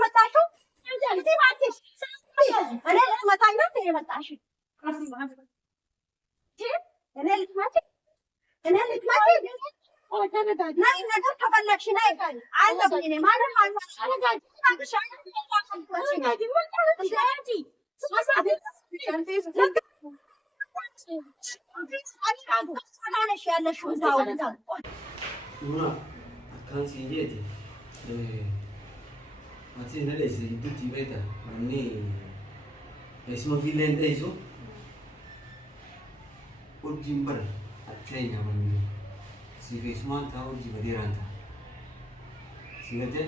የመጣሽው? እንዴ ማትሽ እኔ ልትመታኝ ነው እንዴ የመጣሽው? እኔ ልትመጪ ናይ ነገር ከፈለግሽ ናይ አለብኝ እኔ ማንም ያለሽው እዛው kan si jeti mati na dai si tutti beta manni esmo filen dai so urjim bar atenya manni si fesman ta urji badiranta si gate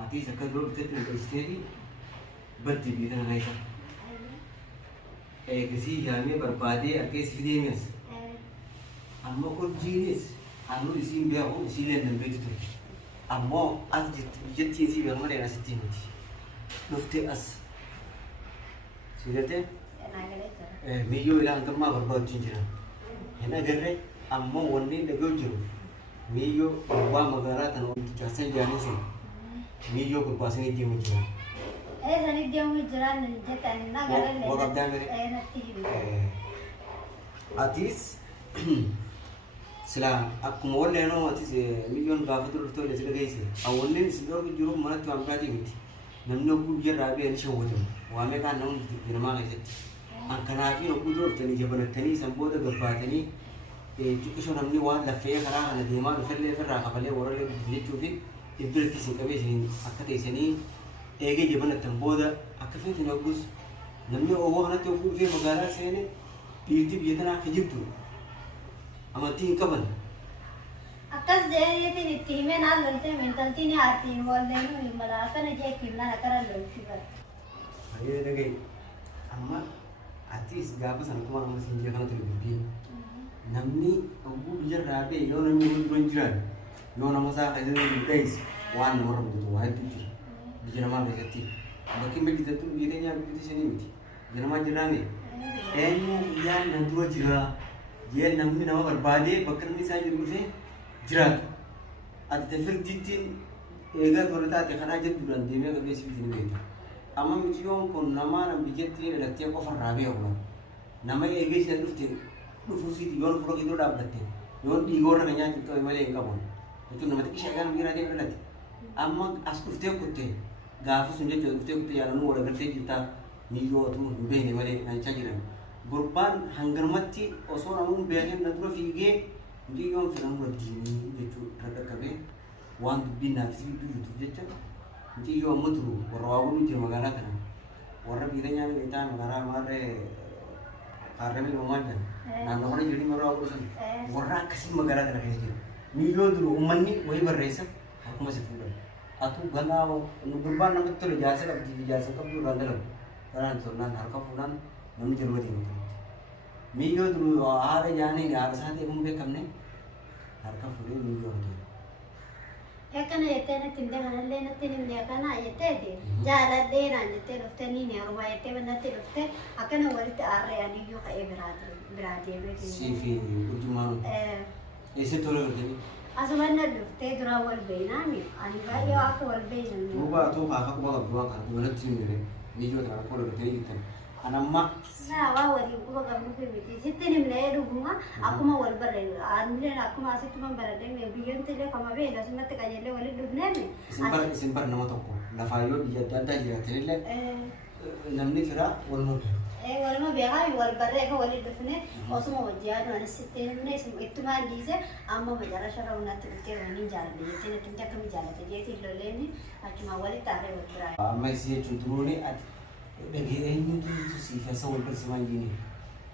ati sakadro bitet na istedi batti bidana gaita kisi yame barbade ake sifidemes amma urjinis anu isim biar aku isilen dan begitu. Amma as jeti si biar mana yang asitin mati. Nufti as. Siapa? Miyo ilang kemma berbau cincin. Hena gerre amma wani dego juru. Miyo buah magara tanam jasen jani sih. Miyo berpasangi dia mujur. Sani dia mujur ane jeta na gerre. Wakaf dah mere. Atis. Sila aku mau leno mati se million gafu tu le sila gaisi. Awalnya sila aku juru mana tu ambil lagi miti. Namno aku biar rabi ani show tu. Wame kan namun firma gaisi. Angkana api aku juru tani jaban tani sambo tu berapa tani. Cukup so namni wan lafaya kerana ada dema lafaya kerana kapalnya orang le dia cuci. Ibu tu sih kami sini akak tu sini. Ege jaban tambo tu akak tu ni aku namni awak na tu aku firma magara sini. Pirti biar na kejut tu. Amati kapan? Akas jadi ini timnya nal lalte mental tini hati involve nu malah akan aja kimna akaran lalte ber. Ayo lagi, amma artis gabus anu kumar masih dia kan terlebih. Namni aku biar rabe, yo namni urun jiran, yo nama saya kajian lebih guys, wan nomor betul, wahid itu, biar nama berjati. Bagi mereka tu biranya begitu sini mesti, biar nama jiran ni, enu yang nanti jiran. ये नम्मी नवा बर्बादे बकरनी साइज रुपए जिरात आज तेरे तीन एगा थोड़ा ता देखना जब दुरान दिन में कभी सीधी नहीं था अम्मा मुझे को नमा नम बिजेती लगती है को फराबे होगा नमा एगे से रुपए रुपसी योन फ्लो की तो डाब लगते योन इगोर कन्या तो इमले इनका बोल itu nama tu kisah kan mira dia berarti amma askus dia kutte gafu sunje tu kutte ya nu orang kerja kita niyo tu be ni male nanca jiran Gurban hanggar mati osor amun biarkan natura fige dia yang firman berdini itu terhadap kami wan bina sih itu jecha dia yang mutu orang itu magara kan orang biranya kita magara mare karena rumah kan nah orang jadi orang urusan orang kasih magara kan kerja niyo dulu umani woi berresa aku masih full atau gana gurban nama tu le jasa lagi di jasa kamu randalam karena turunan harga fulan namun jeruh dia Mio dulu ada jani ni ada sahaja aku mbek kamne harga full mio tu. Ekan ayat ni timde mana le nanti ni dia kan ayat deh. Jalan deh nanti terus ni ni orang ayat mana terus akan orang tu arah ani yo kaya berada berada. Sifi ujung Ese tu orang tu. Asal tu dura wal beina ni. Ani bayi aku wal beina ni. Bukan tu kakak bukan dua kan, dua nanti ni deh. Mio tu aku orang tu itu. Anamma. Nah, awak wali aku bagai mungkin begitu. Jadi ni mulai rumah aku mau wal berai. Anjir aku masih cuma berada ni. Biar tu le kamu bela semua tu kaji le wali rumah ni. Simpar nama toko. Lafayo dia ada dia tu le. Namni kira wal mau. wal mau biar wal berai aku wali rumah. Osmo wajah tu ane sitte ni itu mah dize. Amma becara syarau nanti kita running jalan. Jadi kita kami jalan. Jadi lo le ni. Cuma wali tarik wal berai. Amma sih cuntur ni. Bagi ini tu si fasa worker semua gini.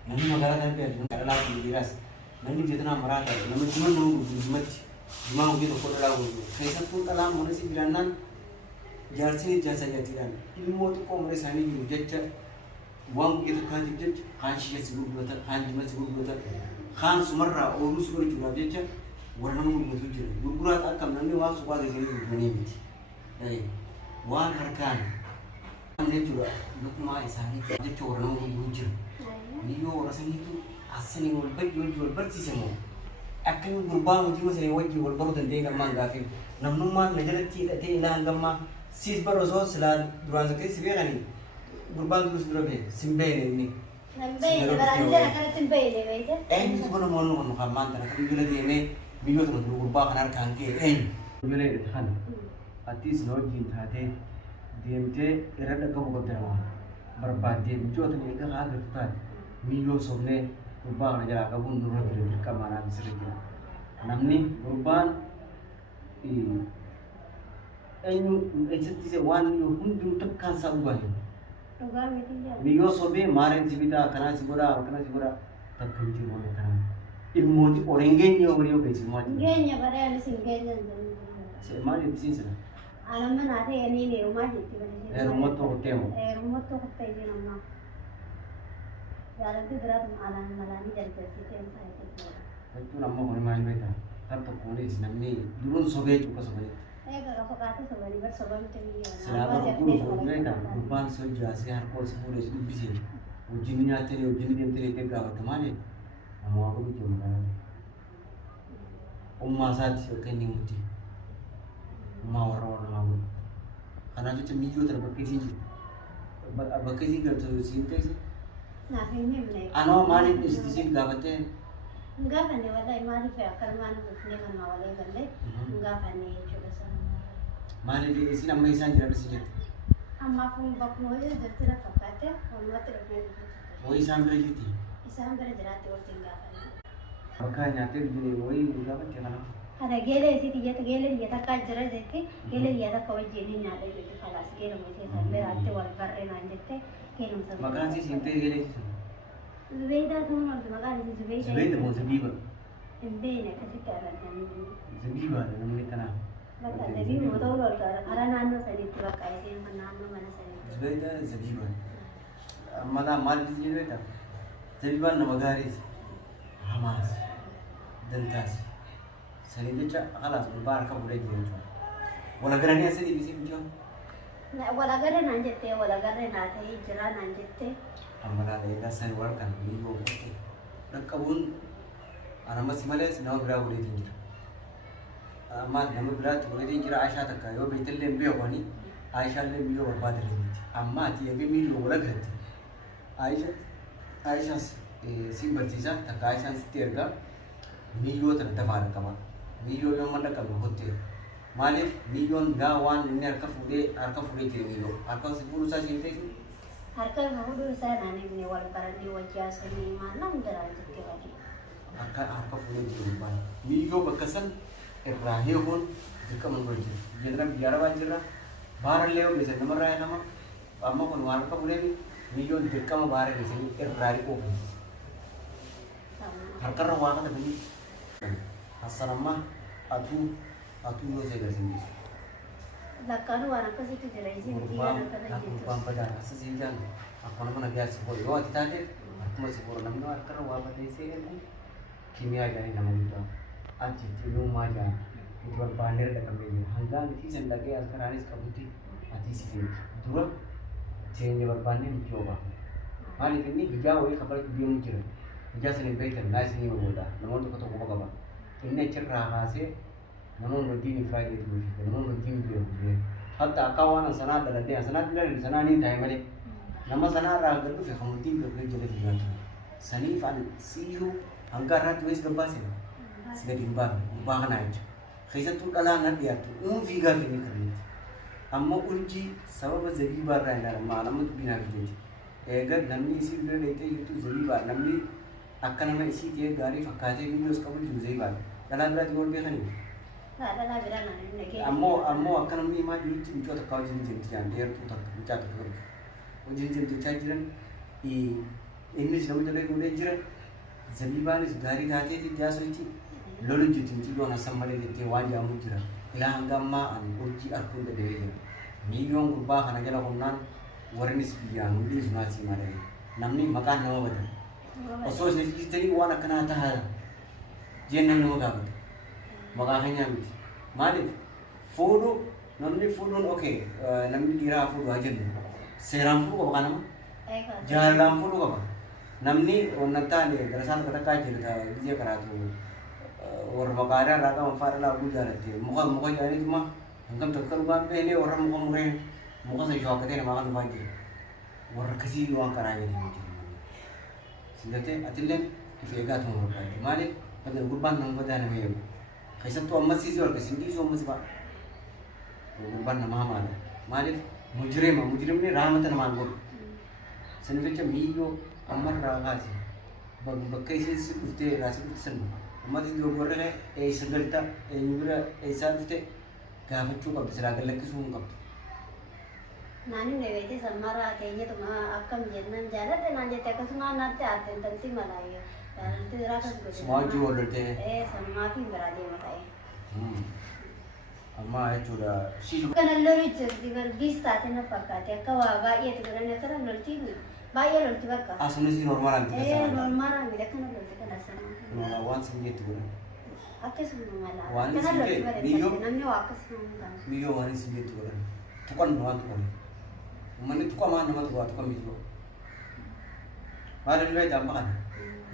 Nanti magara kan biar negara lagi diras. Nanti kita nak merata. Nanti cuma nunggu mati. Cuma mungkin aku dah lalu. Kaisa pun kalau mana si biranan jarsi jasa jatiran. Ilmu tu kau mereka ni juga jajah. Buang kita kan jajah. Kan sih sebut betul. Kan cuma sebut betul. Kan sumarra orang suka juga jajah. Warna mungkin betul je. Berbuat akam nanti wah suka dengan ini mati. Jadi wah harkan. Ni juga lukma isani kerja corang orang bujur. Ni yo orang sini tu asal ni jual bersih semua. Akan berubah mungkin masih lewat jual baru dan dia gamma gafil. Namun mah menjadi tidak ilah gamma sis baroso sila durang sekali sibeani gurbaan terus durabe simbene ni Nambaye barangay na kana timbaye le bete. itu kono mono kaman tan kan bila di ini video teman gurbaan kanar kanke bila itu kan atis no jin thate DMT irada kamu ko dara barbade jo tan ega ha gata video somne gurbaan jara kabun nurut dir kamana bisrita namni gurbaan enyu ejeti se wan yo hundu takkan sabwa Tuga meeting ya. Mio sobe maren jibita kana sigura takkan jiru kana ilmoti orengenyo oriyo ke simati Ngenya bare ani singenya ndani. se mari bisinsa Alam na ate ani ne rumah jiti bane. rumoto temo Rumah to ko tayi namma. Yaran ti berat alam malani jadi kita yang saya itu. itu namma honi mai beta tar to kone sinamni durun sobe chuka sobe Kalau kata sebalik bersebab itu dia. selama guru beta gurbaan so jase har ko sebure su bisi ujininya tere ujini dem tere te gawa tamane amo aku bitu magana umma sati so kenni muti umma waro lamu kana tu mijo ter bakisi bakisi gar to sinte Nah ini mulai. ano mari istisin gawate Enggak kan dia wadah mari fe akal mana bukni kan mawalai bande. Enggak kan dia coba sana. mari di sini amma isan jira bisi Amma pun bak moje jatira pakate, amma terus o isan bere jiti isam berjerat or tinggal kan. makanya te dini oi gawate kana Ada gele sih dia tak kajar jadi gele dia tak kau jadi nada jadi kalas gele mesti sampai rati wal barre nanjete kene mesti. makanya si sinte gele Zubeda tuh mau makan di Zubeda. Zubeda mau zabiba Embene kasih cara dan. zabiba namanya kana Maka jadi mau tahu loh karena nano saya itu pakai sih nano mana saya itu. زبيدة زبيبة أما مال زبيدة زبيبة نمغاريس حماس دنتاس سنيدة خلاص بالبار كبر يجي ولا غراني أسدي بيسي بيجون Nah, wala gara nanjete nate hijra nanjete. أما لا ده سن وركان بيجو ركبون أنا ما سمعت نو برا ولي تنجر أما نو برا تقولي تنجر عائشة تكايو بيتلم بيواني عائشة اللي بيجو برباد ريني أما تيجي ميلو ولا غرت عائشة سيمبرتيزا تك عائشة ستيرغا ميلو تنتفعل كمان ميلو يوم مرة كمان هوتير مالف ميلون غاوان إني أركفودي كيلو أركفودي ساسين تيجي Harga mahal saya nane ini wal karena di wajah seni mana udah aja lagi. أركفودي كيلو بان ميلو بكسن الراهي هون ذكر من برجع جدنا بيارا بانجرا بار اللي هو بيسا نمر راي نما أما كن أركفودي ميلو ذكر ما بار بيسا الراهي أوبن harga rawan kan begini asal nama atu lo saya garis Lakan warna ke situ jelas sih dia nak kena aku gitu. pampa dah asal sih jangan aku nama nabi asal boy wah kita ada aku masih kurang nama harga rawan pada isi aku kimia jadi nama itu aji cium aja itu bandar dah kembali hanggang sih sendiri asal anis kabuti ati sih dua change berbanding coba hari ini hijau ini kabar dia muncul hijau sini betul nice ini boda namun tu ketemu apa ini cerah hasil namun roti fried itu namun roti itu hatta kawan sana ada dia sana tidak sana ni time ni nama sana raga tu kamu tim tu kerja di sana sani fan siu angkar rat wes gembas ni sedang timbang bahan aja kisah tu kalah dia tu figure ni kerja amma unji sabab zabiba rana mana mut bina kerja agar namni isi bina itu zabiba namni akan nama isi dia gari fakate ni us kamu juga zabiba dalam berat gol dia kan ni Ada lah beran nane lagi. ammo akan namni mah jadi cinta tak kau jadi cinta dia tu tak cinta tak kau jadi cinta caciran ini semua jadi gula jiran zabiba ni gari thate ti dia suci lalu jadi cinta dua nasam male ti wajah amu jiran ila hangamma an urji arkun da dere miliyon kurba kana jala kunnan warnis biyan uli sunati mare namni makan nama badan oso se istri wana kana ta jenna no ga badan maga hanya miti mali fodo namni fodo okay namni dira fodo ajen seram fodo ko kana jaram fodo ko namni onnata ne darasan kata ka jirta dia karatu और मकारा राता मफारा लागू जा रहे थे मुका मुका जाने की माँ Hanggang tagkaruban pele orang muka muren muka sa jawab katanya makan bagi orang kasih luang karai ini macam sehingga te atilen ifegat mu bagi malik pada kurban nang pada nama ibu kaisa tu amma sih jual kasih di semua sebab kurban nama mana malik mujrim ni rahmat nama anggur sehingga macam mio amar raga sih bagai sih uste rasa utesan amma tu dua orang segerita nyura san uste gaafachuu qabdi silaa gallakkisuu hin qabdu. Naani nebeete samara keenya tuma akkam jennan jaaladhe naan jette akkasuma naatti aarte intalti malaayyoo jaalalti biraa kas godhe. Sumaa wajjin wal loltee. Sammaa fi biraa deema ta'e. Amma jechuudha shiishu. Kana lolii jirti garbiis taate na fakkaate akka waa baay'eetu godhan akkana loltii baay'ee lolti bakka. Asunis normaalaan bitta sana. Normaalaan bitta kana lolti kana sana. Waan sin jettu godhan. Akkasuma mala. Waan sin jettu biyyoo. Namni waa akkasuma hin taane. Biyyoo waan sin jettu godhan. Tuqan waan tuqan. Uummanni tuqamaan nama tuqaa tuqan biyyoo. Maal illee jamba kana.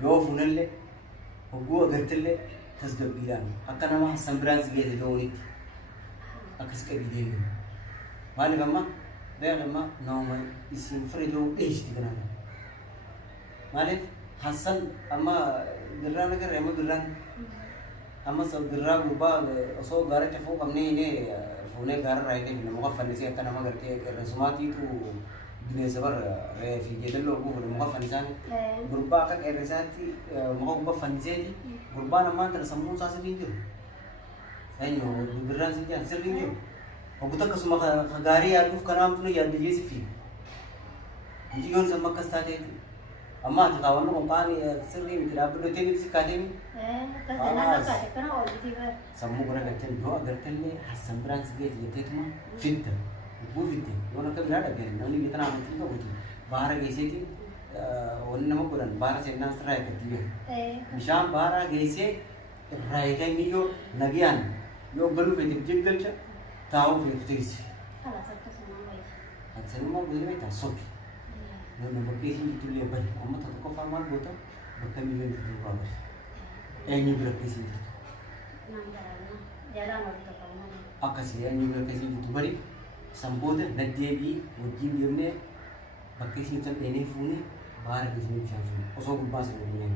Yoo fuunallee hogguu agartillee tasgabbiidhaan akka nama hassan biraan si geesse ta'uunitti akkas qabii deebiin. Maaliif amma beekan amma nama isin fira jiru dheeshiti kanaan. Maaliif hassan amma birraan agarre amma birraan amma birraa gurbaa osoo gaara cafuu qabnee inni fuunee gaara raayitee fi nama qaffannisee akka nama gartee qeerransumaatiitu bineensa bara fi geedalloo guufuudha muka fannisaan gurbaa akka qeerransaatti muka gubbaa fanniseeti gurbaan ammaan tana sammuu isaa sirrii jiru. Eenyu birraan sin jaan sirrii jiru. Hogguutu akkasuma ka gaarii yaaduuf kanaaf tuna yaadde jeesi fi biyyoon samma akkas taateeti. Amma ati kaawwannu qophaan sirrii miti dhaabbilee teeniif si kaateemi. Sammuu gara galchan yoo agartallee hassan biraan si geesse jetteetuma fidda. Buku fidde yoon akka biraa dhageen namni biyya tanaa amantii qabuti baara geesseeti wanni nama godhan baara seenaan sirraa eeggatti jiru. Bishaan baara geessee irraa eeganii yoo nagiyaan yoo galuu feeteef jeggalcha taa'uu feetu teessi. Ati sanummaa godhanii beektaa sobi. Yoo nama bakka isin jirtullee bari amma tokko qofaa maal goota bakka miiliyoon jirtu baabari. Eenyu bira akka isin jirtu. Akkasii eenyu bira akka isin jirtu bari. Samboota naddeebii wajjin deemnee bakka isin san dheenee fuunee baara geessinee bishaan fuune osoo gubbaa sana dhumeen.